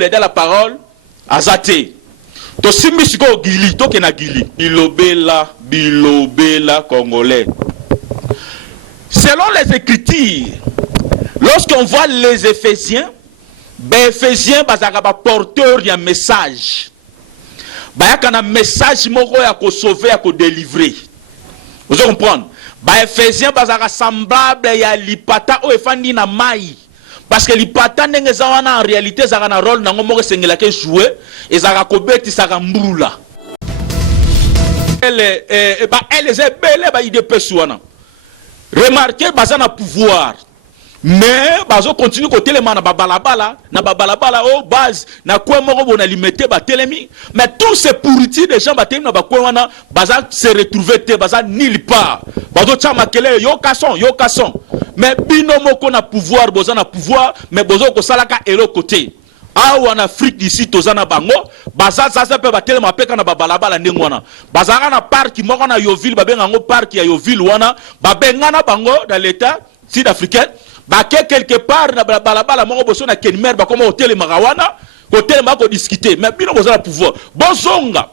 plaider la parole azate to simbi siko gili to kena gili bilobela congolais. Selon les Écritures, lorsqu'on voit les Éphésiens, les Éphésiens bazaka porteur d'un message. Bayaka na message moko ya ko sauver ya ko délivrer. Vous comprenez? Les Éphésiens bazaka semblable ya lipata o efandi na mai. Parce que lipata ndenge za wana en réalité za na rôle nango moko sengela ke jouer et za ko beti sa mbula. Elle est belle idée personnelle. Remarquez bazana pouvoir. Mais bazo continue côté les mana babalabala au base na quoi moko bona limité ba telemi mais tous ces pourritis des gens ba telemi na ba quoi wana baza se retrouver te baza nulle part bazo chama kele yo kason mais bino moko na pouvoir bozana pouvoir mais bozo ko salaka elo côté ah en Afrique d'ici tozana bango baza ça peut ba telema peka na babalabala ndenge wana bazaka na parc moko na Yoville babenga ngo parc ya Yoville wana babengana bango dans l'état sud-africain. Baké quelque part na balabala moko boso na Kenmer ba comme hôtel Marawana hôtel mako discuter mais bino bozo na pouvoir bozonga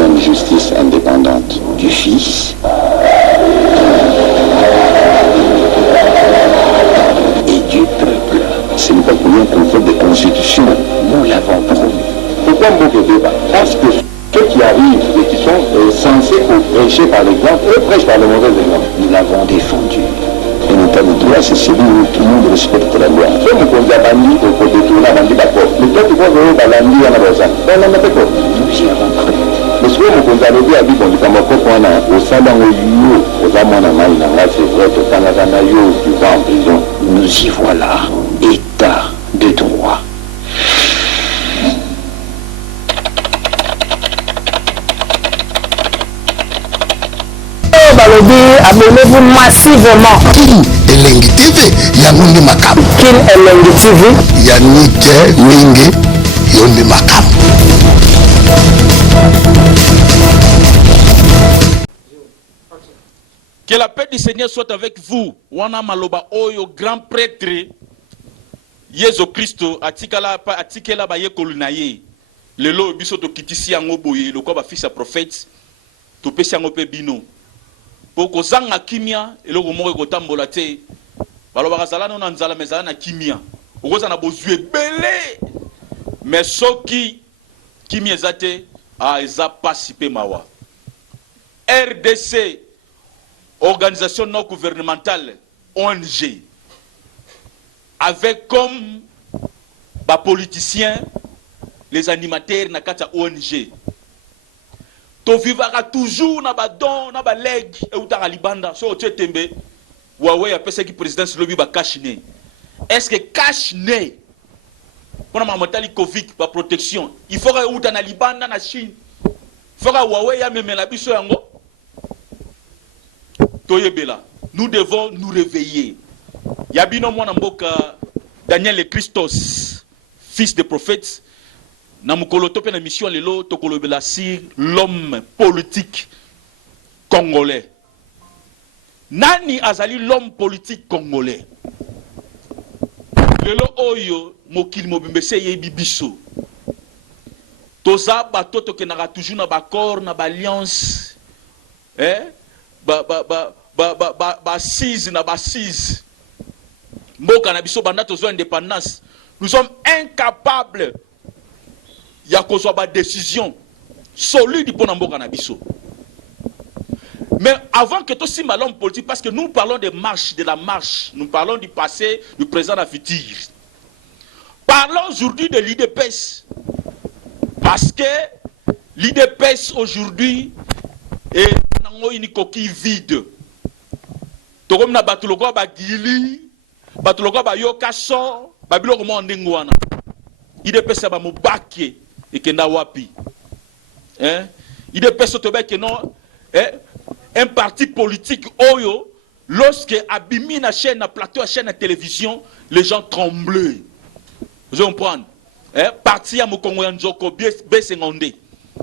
Une justice indépendante du Fils et du peuple. Ce n'est pas pour rien qu'on fait des constitutions. Nous l'avons promis. Pourquoi beaucoup de débat? Parce que ceux qui arrivent et qui sont censés prêcher par l'exemple, eux prêchent par le mauvais exemple. Nous l'avons défendu. Et l'état de droit, c'est celui où tout le monde respecte la loi. Si on conduit à Bandi, on peut détourner à Bandi d'accord. Mais toi, tu vois que Bandi à la base, on n'en a pas quoi. Nous y avons cru. Mais si on conduit à l'objet, à dit qu'on dit comme on a au salon aux amants, c'est vrai que quand on a eu, tu vas en prison. Nous y voilà. État de droit. Abonnez-vous massivement. Elengi TV, Yangondi Makam. Elengi TV. Yannick Mingi, Yondi Makam. Que la paix du Seigneur soit avec vous. Wana maloba oyo grand prêtre Yesu Christo atikela ba ye kolunaye. Lelo biso to kitisi yango boye lokwa ba fils ya prophète. To pesi yango pe bino. Poko zanga kimia eloko moko kotambola te balobaka zala na nzala mezala na kimia okoza na bozue belé mais soki kimia ezate eza pasi pe mawa. RDC organisation non gouvernementale ONG avec comme ba politiciens les animateurs na kata ONG to vivara toujours na ba don na ba leg e utaka libanda so tchetembe Huawei a pesa ki présidence lobby ba cash né. Est-ce que cash né pour na matali Covid ba protection il faut que uta na libanda na Chine faut que Huawei ya memela biso yango toyebela nous devons nous réveiller. Yabino mwana mboka Daniel le Christos fils de prophète. Na mukolo tope na mission lelo tokolobela sur l'homme politique congolais. Nani azali l'homme politique congolais? Lelo oyo mokili mobimbese yebi biso. Toza bato tokenaka toujours na bakor na alliance. Assise na assise. Mboka na biso banda tozo indépendance. Nous sommes incapables il y a une décision solide pour Namboka Nabiso. Mais avant que tout ce soit l'homme politique, parce que nous parlons de la marche, nous parlons du passé, du présent, de la futur. Parlons aujourd'hui de l'IDPS. Parce que l'IDPS aujourd'hui est une coquille vide. Tout comme na batuloko ba gili, batuloko ba yokaso, babilo komo ndengwana. IDPS ba mobake. Et que wapi, il est persuadé que non, un parti politique oyo, lorsque abimi na chaîne, na plateau, na chaîne de télévision, les gens tremblaient. Vous comprenez? Parti à Mokongo Nzoko, B50.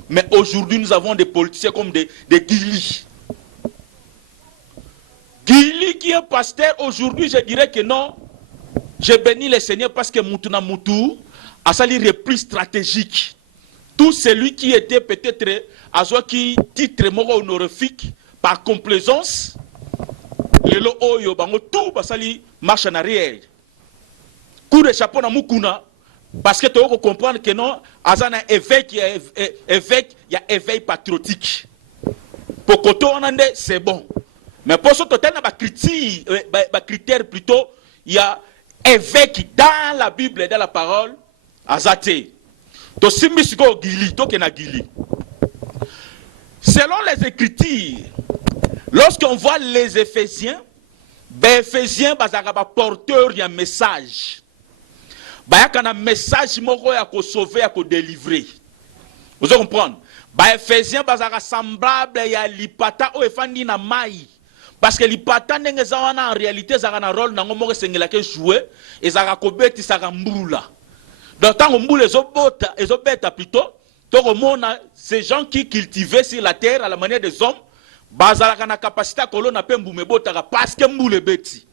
Mais aujourd'hui, nous avons des politiciens comme des Guili. qui est pasteur aujourd'hui, je dirais que non. Je bénis le Seigneur parce que Mutuna Mutu a sali repris stratégique. Tout celui qui était peut-être à qui titre moro honorifique par complaisance, le lo oyo bango tout basali marche en arrière. Coup de chapeau na mukuna parce que tu dois comprendre que non, azana évêque, il y a éveil patriotique. Pour que on ande c'est bon. Mais pour ce total na ba critère plutôt, il y a évêque dans la Bible et dans la parole azate. To simbisiko gili to kena gili. Selon les Écritures, lorsqu'on voit les Éphésiens, les Éphésiens sont porteurs d'un message. Il y a un message qui sauver, qui délivrer. Vous comprenez? Les Éphésiens sont semblables à l'ipata ou efandi na mai. Parce que l'ipata en réalité, ça a un rôle dans le monde jouer et ça a kobeti ça a mboula. Donc tant que les obeta plutôt. Ces gens qui cultivaient sur la terre à la manière des hommes, parce que mboule beti.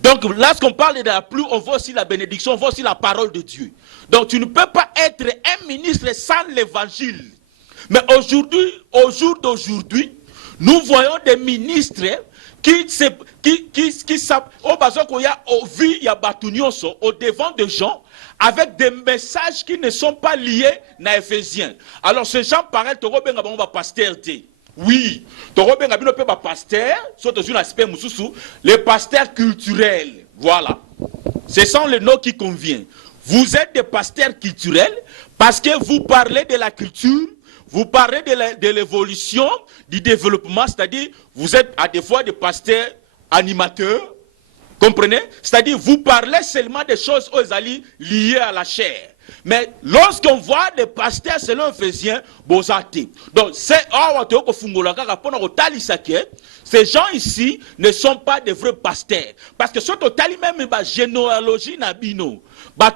Donc lorsqu'on parle de la pluie, on voit aussi la bénédiction, on voit aussi la parole de Dieu. Donc tu ne peux pas être un ministre sans l'évangile. Mais aujourd'hui, au jour d'aujourd'hui, nous voyons des ministres qui savent, au devant des gens, avec des messages qui ne sont pas liés à Éphésiens. Alors ces gens pareils, tu as pasteur. Oui, tu as pasteur, surtout l'aspect les pasteurs culturels. Voilà. Ce sont les noms qui conviennent. Vous êtes des pasteurs culturels parce que vous parlez de la culture, vous parlez de l'évolution, du développement, c'est-à-dire vous êtes à des fois des pasteurs animateurs. Comprenez? C'est-à-dire, vous parlez seulement des choses liées à la chair. Mais lorsqu'on voit des pasteurs selon Éphésiens, donc ces gens ici ne sont pas des vrais pasteurs. Parce que ce total même généalogie nabino, à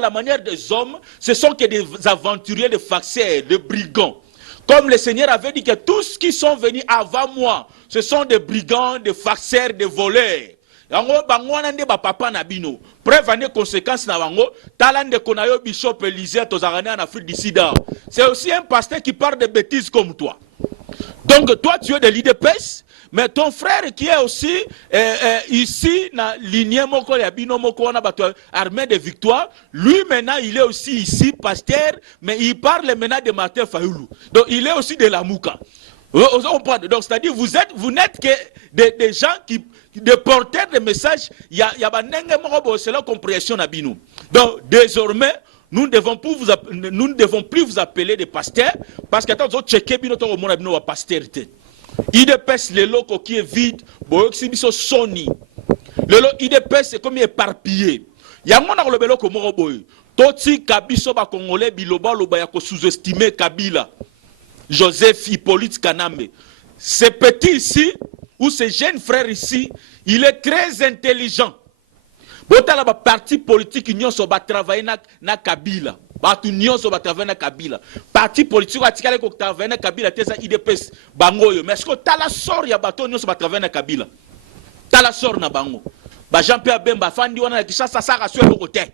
la manière des hommes, ce sont que des aventuriers, des facteurs, des brigands. Comme le Seigneur avait dit que tous qui sont venus avant moi, ce sont des brigands, des farceurs, des voleurs. Preuve des conséquences na bango, talande konayo bishop Élisée tozarane en Afrique du Sud. C'est aussi un pasteur qui parle de bêtises comme toi. Donc toi tu es de l'IDPS, mais ton frère qui est aussi ici na lignée moko ya bino moko na bato armée de victoire, lui maintenant il est aussi ici pasteur, mais il parle maintenant de Martin Fayoulou. Donc il est aussi de la Mouka. Donc c'est-à-dire vous n'êtes que des gens qui des porteurs de messages, il y a c'est la compréhension na bino. Donc désormais nous ne devons plus vous appeler des pasteurs parce que tant checker bino to mona bino wa pastorité. IDPS le loco qui est vide, boyoxibiso soni. Le lo IDPS c'est comme éparpillé. Yango na le beloko moko boy. Toti kabiso ba congolais biloba loba ya ko sous-estimer Kabila. Joseph Hippolyte Kanambe. Ce petit ici, ou ce jeune frère ici, il est très intelligent. Botala ba parti politique nyonso ba travailler na Kabila. Batu nyonso ba travailler na Kabila. Parti politique atikale ko travailler na Kabila tesa IDPS bangoyo. Mais est-ce que tala sort ya bato nyonso ba travailler na Kabila? Tala sort na bango. Ba Jean-Pierre Bemba fandi wana Kishasa saka swe lokote.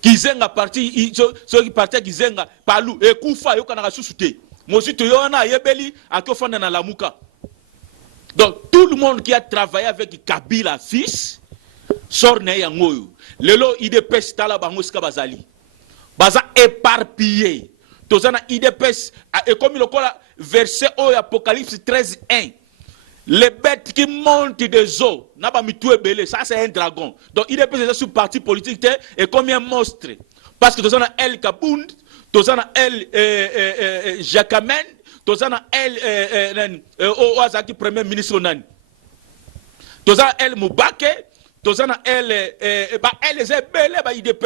Kizenga parti so ki parti Kizenga palu ekufa yo kana susute. Mosito yona yebeli akofanda na lamuka. Donc tout le monde qui a travaillé avec Kabila fils sort na yangoyo. Lelo IDPS tala bango ska bazali. Baza éparpillé. Tozana IDPS et comme le verset au Apocalypse 13:1. Les bêtes qui montent des eaux, ça c'est un dragon. Donc il est présent sur parti politique et comme un monstre. Parce que tu as El Kabound, tu as El Jakamen, tu as El Oazaki premier ministre Nan. Tu as El Moubake, tu as El Zebele, il est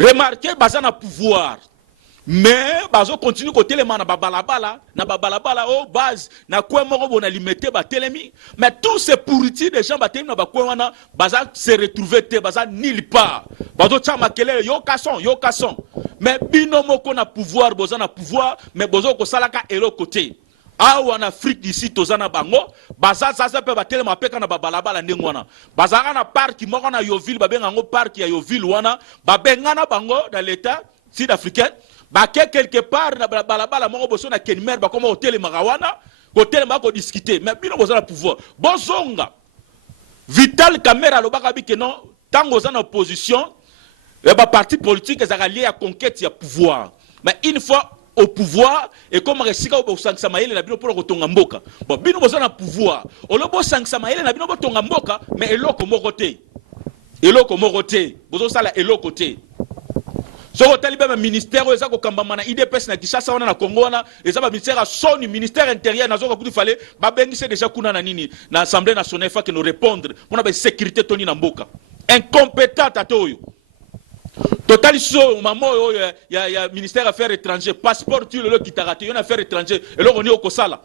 Remarquez, bazana pouvoir. mais bazo continue ko telema na babalabala au base na quoi moko bona limité ba telemi, mais tous ces pourritis des gens ba telemi na ba quoi wana baza se retrouver te baza nulle part bazo tchama kelele yo kasson mais bino moko na pouvoir boza na pouvoir mais bozo ko salaka elo côté awa en Afrique d'ici tozana bango baza sasa pe ba telema peka na babalabala ndengwana baza na parc moko na Yoville babenga ngo parc ya Yoville wana babengana bango dans l'état sud-africain baké quelque part na balabala moko boso na Kenmer ba koma hotel magawana hotel mako discuter mais bino boza na pouvoir bozonga Vital Kamerhe lobaka bi que non tango za na opposition et ba parti politique ezaka lié à conquête ya pouvoir mais une fois au pouvoir et comme resika au sangsa maele na bino pour kotonga mboka bon bino boza na pouvoir olobo sangsa maele na bino botonga mboka mais eloko moko te bozo sala eloko te. Soko talibe ma ministère eza ko kambama na IDPS na Kinshasa wana na Congo wana eza ba ministère a soni ministère intérieur na zoko kuti fallait ba bengise déjà kuna na nini na assemblée nationale fa que nous répondre pour na sécurité toni na mboka incompétent tatoyo total so mamo ya ministère affaires étrangères passeport tu le kitaraté yon affaires étrangères et là on est au kosala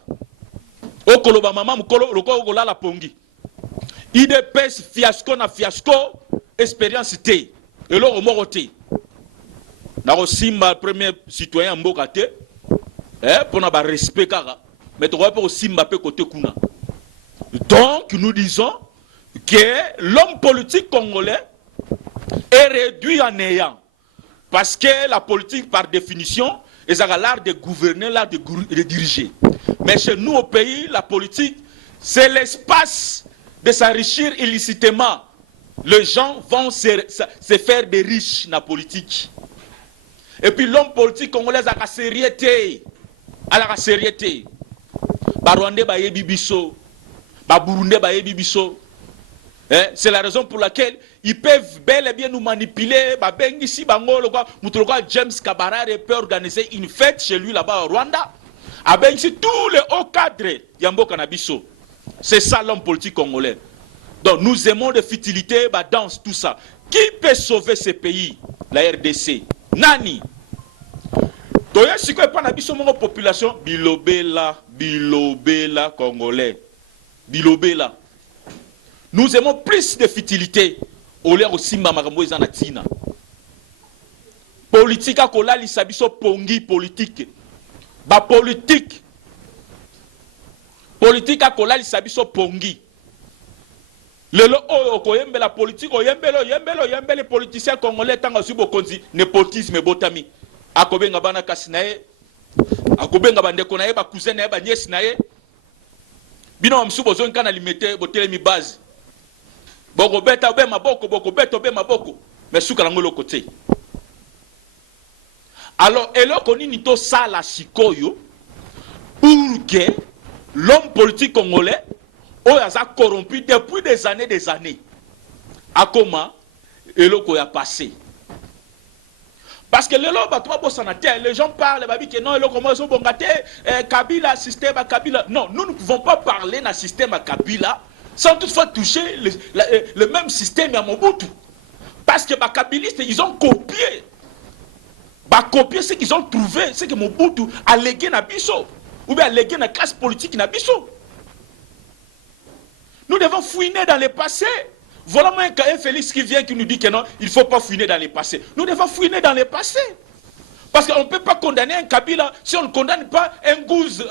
o koloba mama mukolo loko ko la pongi IDPS fiasco na fiasco expérience te et là on moroté na simba premier citoyen mboka te pour na ba respect kaka mais to ko simba pe côté kuna donc nous disons que l'homme politique congolais est réduit en néant parce que la politique par définition est l'art de gouverner, l'art de diriger, mais chez nous au pays la politique c'est l'espace de s'enrichir illicitement. Les gens vont se faire des riches dans la politique. Et puis l'homme politique congolais a la sérieuté. Ba Rwandais ba yebi biso, ba Burundais ba yebi biso. C'est la raison pour laquelle ils peuvent bel et bien nous manipuler. Ba bengi si bango lokwa James Kabarare peut organiser une fête chez lui là-bas au Rwanda. A bengi tous les hauts cadres yamboka na biso. C'est ça l'homme politique congolais. Donc nous aimons de futilité, bah danse tout ça. Qui peut sauver ce pays? La RDC. Nani? Toya siko pas na biso mon population bilobela congolais. Bilobela. Nous aimons plus de futilité au lieu aussi makambo ezana tina. Politique a kola li sabiso pongi politique. Ba politique a kola li sabiso pongi. Lelo okoyembe la politique oyembe les politiciens congolais tanga subo konzi népotisme botami. Akobenga bana kasinae akobenga bandeko nae ba cousin nae ba nièce nae bino msubo zonka na limité botelemi base boko beta obe maboko mais suka ngolo côté. Alors eloko nini to sala sikoyo pour que l'homme politique congolais a corrompu depuis des années. À comment eloko ya passé. Parce que les gens parlent que non, Kabila, système à Kabila. Non, nous ne pouvons pas parler d'un système à Kabila sans toutefois toucher le même système à Mobutu. Parce que les Kabilistes, ils ont copié. Copier ce qu'ils ont trouvé, ce que Mobutu a légué na biso. Ou bien a légué na classe politique na biso. Nous devons fouiner dans le passé. Voilà un Félix qui vient qui nous dit que non, il ne faut pas fouiner dans le passé. Nous devons fouiner dans le passé. Parce qu'on ne peut pas condamner un Kabila si on ne condamne pas un Gouze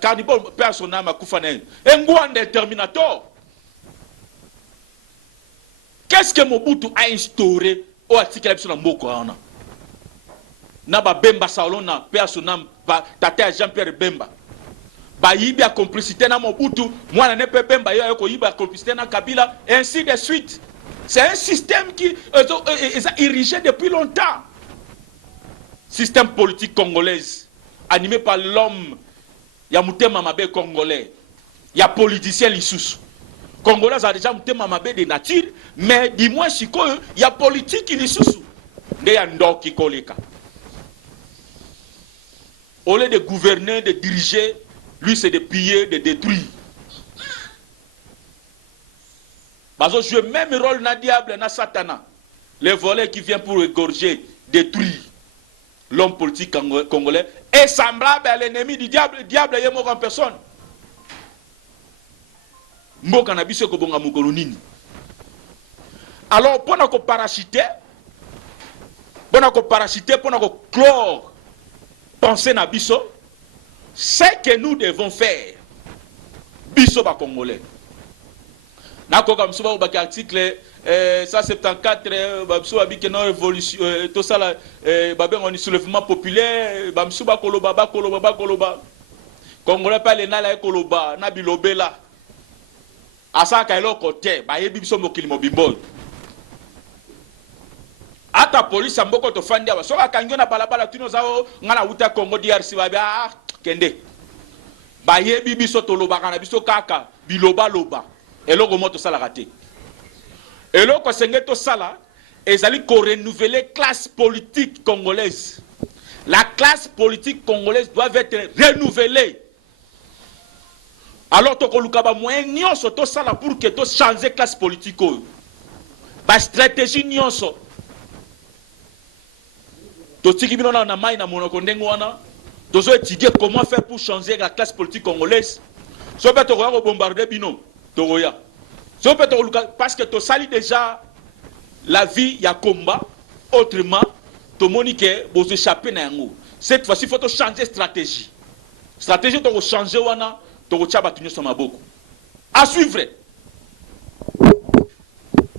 Carnibal, père son âme à Koufanen, un Gouandé Terminator. Qu'est-ce que Mobutu a instauré au article de Mboko? Naba Bemba Saolona, père son âme, Tata Jean-Pierre Bemba. Bayibi a complicité na Mobutu, moi na nepe Bemba yo ko yiba complicité na Kabila, et ainsi de suite. C'est un système qui est érigé depuis longtemps. Système politique congolaise animé par l'homme ya mutema mabe congolais. Ya politicien lisusu. Congolais a déjà mutema mabe de nature, mais dis-moi siko ya politique lisusu. Nde ya ndoki koleka. Au lieu de gouverner, de diriger, lui, c'est de piller, de détruire. Parce que je joue même rôle na diable, na satana. Les volets qui viennent pour égorger, détruire. l'homme politique congolais est semblable à l'ennemi du diable. Le diable est mort en personne. Mboka na biso ko bonga mukolo nini. Alors pour na ko parasiter, pour na ko clore penser na biso, c'est que nous devons faire biso ba congolais. Na ko comme souvent ba article 174 ba biso abi que non révolution tout ça là ba ben on soulèvement populaire ba biso ba koloba congolais pas les na la koloba na bilobela asaka eloko te ba yebi biso mokili mobimbo ata police mboko to fandi aba soka kangyo na balabala tuno zao ngana uta Congo DRC ba kende ba yebi biso to lobaka na biso kaka biloba loba eloko moto sala raté eloko senge to sala ezali ko renouveler classe politique congolaise. La classe politique congolaise doit être renouvelée. Alors to koluka ba moyen nyonso to sala pour que to changer classe politique oyo ba stratégie nyonso to tiki bino na mai na monoko ndengo wana tozo étudier comment faire pour changer la classe politique congolaise. So peut to ko bombarder bino to roya so peut to koluka parce que to sali déjà la vie ya combat autrement to monique bo échapper na yango. Cette fois-ci faut to changer stratégie to changer wana to ko tchaba tunyo sama boko à suivre.